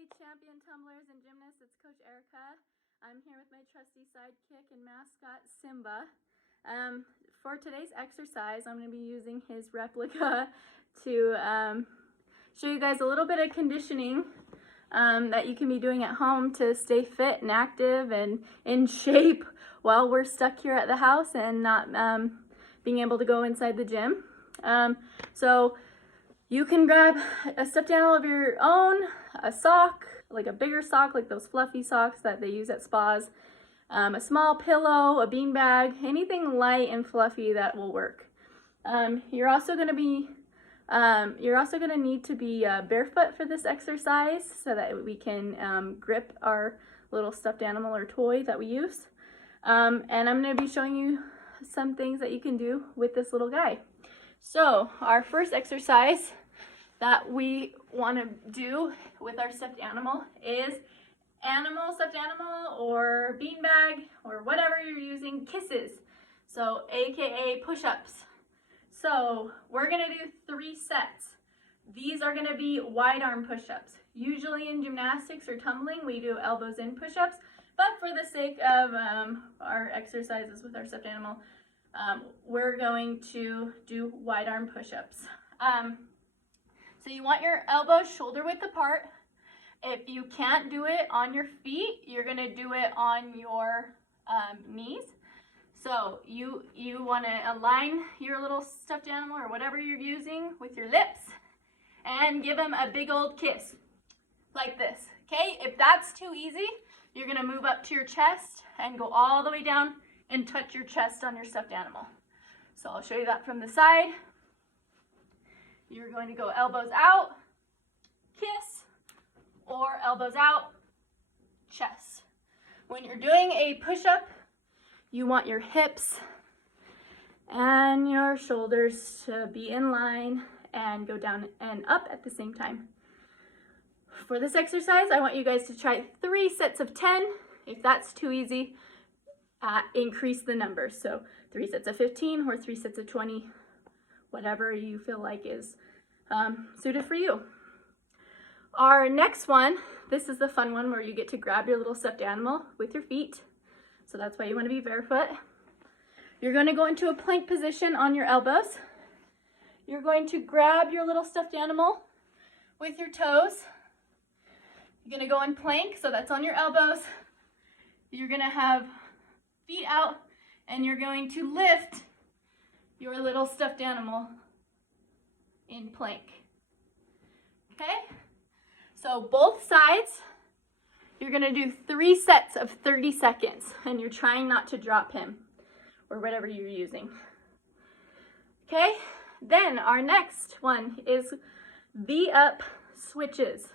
Hey champion tumblers and gymnasts, it's Coach Erika. I'm here with my trusty sidekick and mascot, Simba. For today's exercise, I'm going to be using his replica to show you guys a little bit of conditioning that you can be doing at home to stay fit and active and in shape while we're stuck here at the house and not being able to go inside the gym. So you can grab a stuffed animal of your own, a sock, like a bigger sock, like those fluffy socks that they use at spas, a small pillow, a beanbag, anything light and fluffy that will work. You're also going to need to be barefoot for this exercise so that we can grip our little stuffed animal or toy that we use. And I'm going to be showing you some things that you can do with this little guy. So our first exercise that we want to do with our stuffed animal is stuffed animal or beanbag or whatever you're using, kisses. So AKA push-ups. So we're going to do 3 sets. These are going to be wide arm push-ups. Usually in gymnastics or tumbling we do elbows in push-ups, but for the sake of our exercises with our stuffed animal, we're going to do wide arm push-ups. So you want your elbows shoulder width apart. If you can't do it on your feet, you're going to do it on your knees. So you want to align your little stuffed animal or whatever you're using with your lips and give him a big old kiss like this. Okay, if that's too easy, you're going to move up to your chest and go all the way down and touch your chest on your stuffed animal. So I'll show you that from the side. You're going to go elbows out, kiss, or elbows out, chest. When you're doing a push-up, you want your hips and your shoulders to be in line and go down and up at the same time. For this exercise, I want you guys to try 3 sets of 10. If that's too easy, increase the numbers. So 3 sets of 15 or 3 sets of 20, whatever you feel like is suited for you. Our next one, this is the fun one where you get to grab your little stuffed animal with your feet. So that's why you want to be barefoot. You're going to go into a plank position on your elbows. You're going to grab your little stuffed animal with your toes. You're going to go in plank, so that's on your elbows. You're going to have feet out and you're going to lift your little stuffed animal in plank. Okay? So both sides, you're going to do 3 sets of 30 seconds and you're trying not to drop him or whatever you're using. Okay? Then our next one is V-up switches.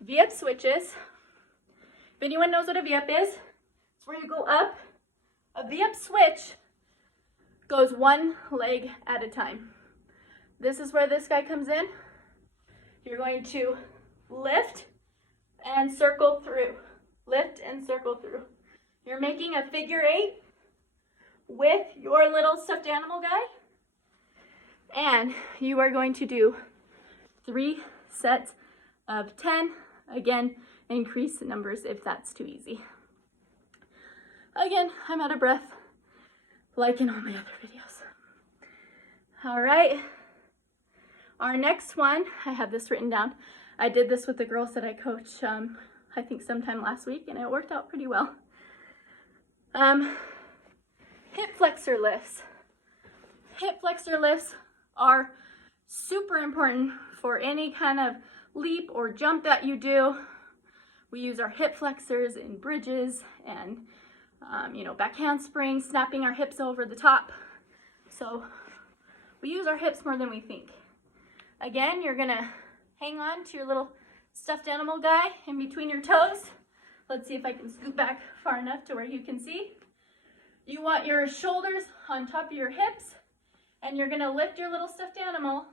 V-up switches. If anyone knows what a V-up is, it's where you go up. A V-up switch goes 1 leg at a time. This is where this guy comes in. You're going to lift and circle through. Lift and circle through. You're making a figure 8 with your little stuffed animal guy. And you are going to do 3 sets of 10. Again, increase the numbers if that's too easy. Again, I'm out of breath, like in all my other videos. All right. Our next one, I have this written down. I did this with the girls that I coach, I think sometime last week, and it worked out pretty well. Hip flexor lifts. Hip flexor lifts are super important for any kind of leap or jump that you do. We use our hip flexors in bridges and back handspring, snapping our hips over the top. So we use our hips more than we think. Again, you're gonna hang on to your little stuffed animal guy in between your toes. Let's see if I can scoot back far enough to where you can see. You want your shoulders on top of your hips, and you're gonna lift your little stuffed animal.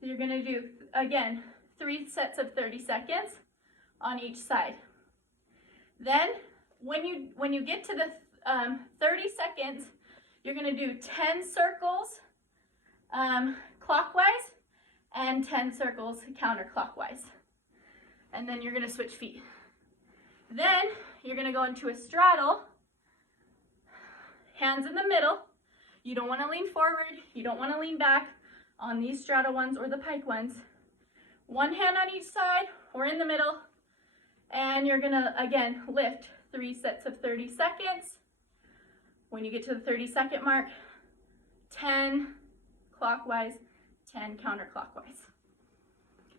You're gonna do, again, 3 sets of 30 seconds on each side. Then, when you get to the 30 seconds, you're gonna do 10 circles clockwise and 10 circles counterclockwise. and then you're gonna switch feet. Then you're gonna go into a straddle, hands in the middle. You don't wanna lean forward, you don't wanna lean back on these straddle ones or the pike ones. One hand on each side or in the middle, and you're gonna, again, lift 3 sets of 30 seconds. When you get to the 30-second mark, 10 clockwise, 10 counterclockwise.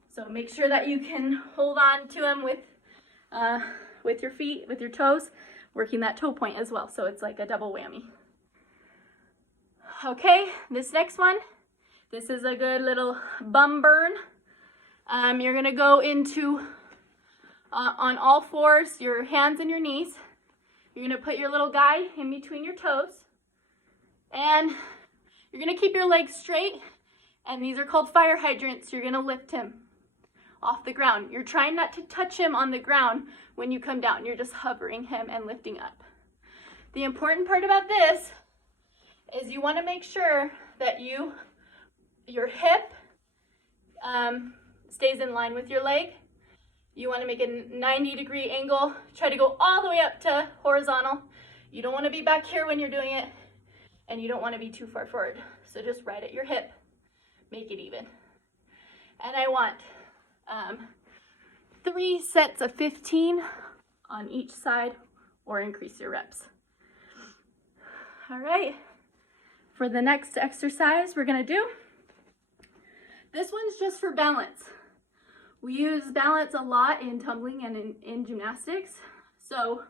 So make sure that you can hold on to them with your feet, with your toes, working that toe point as well. So it's like a double whammy. Okay, this next one, this is a good little bum burn. You're gonna go into, on all fours, your hands and your knees. You're gonna put your little guy in between your toes. And you're gonna keep your legs straight. And these are called fire hydrants. You're gonna lift him off the ground. You're trying not to touch him on the ground when you come down. You're just hovering him and lifting up. The important part about this is you wanna make sure that your hip stays in line with your leg. You wanna make a 90-degree angle. Try to go all the way up to horizontal. You don't wanna be back here when you're doing it, and you don't wanna be too far forward. So just right at your hip, make it even. And I want 3 sets of 15 on each side, or increase your reps. All right, for the next exercise we're gonna do, this one's just for balance. We use balance a lot in tumbling and in gymnastics. So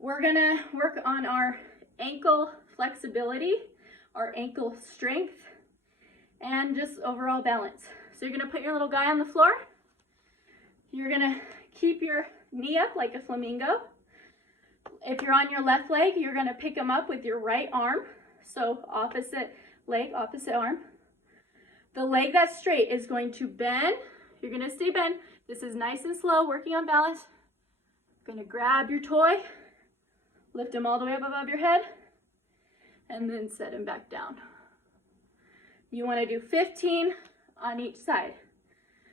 we're gonna work on our ankle flexibility, our ankle strength, and just overall balance. So you're gonna put your little guy on the floor. You're gonna keep your knee up like a flamingo. If you're on your left leg, you're gonna pick him up with your right arm. So opposite leg, opposite arm. The leg that's straight is going to bend. You're gonna stay bent. This is nice and slow, working on balance. Gonna grab your toy, lift him all the way up above your head, and then set him back down. You wanna do 15 on each side.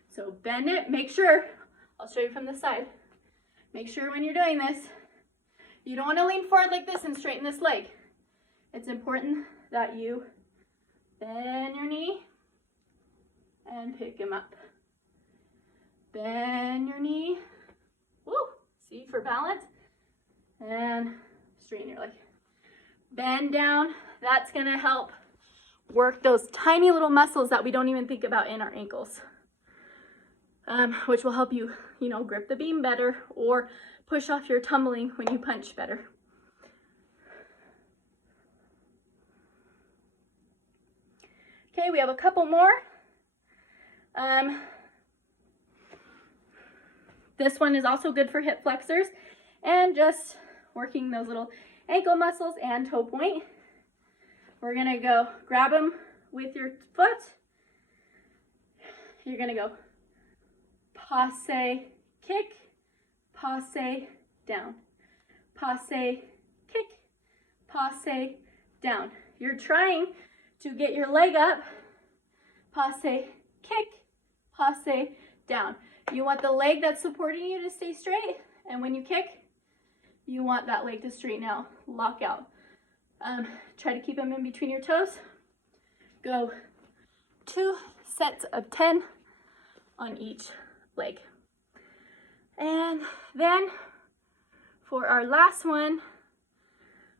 So bend it, make sure, I'll show you from the side. Make sure when you're doing this, you don't wanna lean forward like this and straighten this leg. It's important that you bend your knee and pick him up. Bend your knee, woo, see, for balance, and straighten your leg. Bend down, that's gonna help work those tiny little muscles that we don't even think about in our ankles, which will help you, grip the beam better or push off your tumbling when you punch better. Okay, we have a couple more. This one is also good for hip flexors and just working those little ankle muscles and toe point. We're gonna go grab them with your foot. You're gonna go passe, kick, passe, down. Passe, kick, passe, down. You're trying to get your leg up, passe, kick, passe, down. You want the leg that's supporting you to stay straight, and when you kick, you want that leg to straighten out, lock out. Try to keep them in between your toes. Go 2 sets of 10 on each leg. And then for our last one,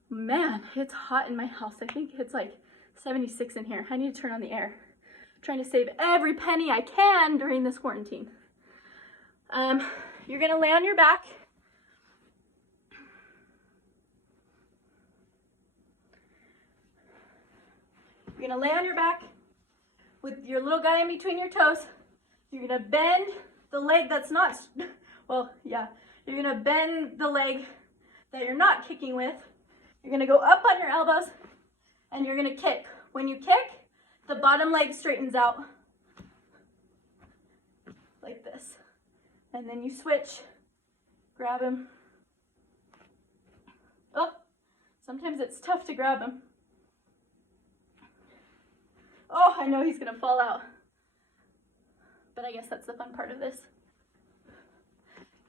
man, it's hot in my house. I think it's like 76 in here. I need to turn on the air. I'm trying to save every penny I can during this quarantine. You're gonna lay on your back. You're gonna lay on your back with your little guy in between your toes. You're gonna bend the leg that's not, you're gonna bend the leg that you're not kicking with. You're gonna go up on your elbows and you're gonna kick. When you kick, the bottom leg straightens out like this. And then you switch, grab him. Oh, sometimes it's tough to grab him. Oh, I know he's gonna fall out. But I guess that's the fun part of this.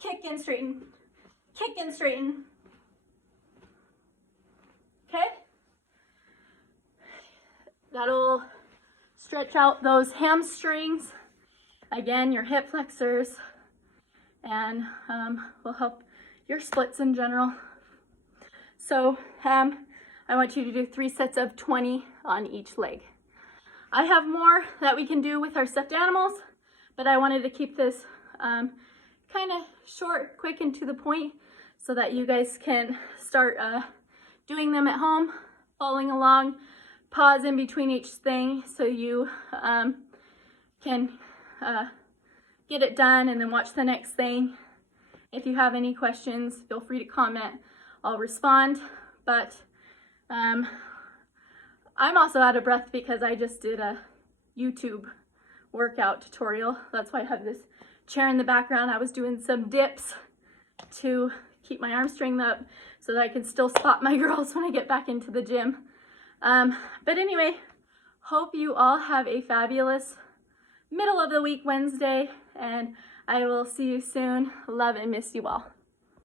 kick and straighten, kick and straighten. Okay? That'll stretch out those hamstrings, again, your hip flexors, and will help your splits in general. So I want you to do 3 sets of 20 on each leg. I have more that we can do with our stuffed animals, but I wanted to keep this kind of short, quick, and to the point so that you guys can start doing them at home, following along, pause in between each thing so you can get it done and then watch the next thing. If you have any questions, feel free to comment. I'll respond, but I'm also out of breath because I just did a YouTube workout tutorial. That's why I have this chair in the background. I was doing some dips to keep my arm strength up so that I can still spot my girls when I get back into the gym. But anyway, hope you all have a fabulous middle of the week Wednesday, and I will see you soon. Love and miss you all.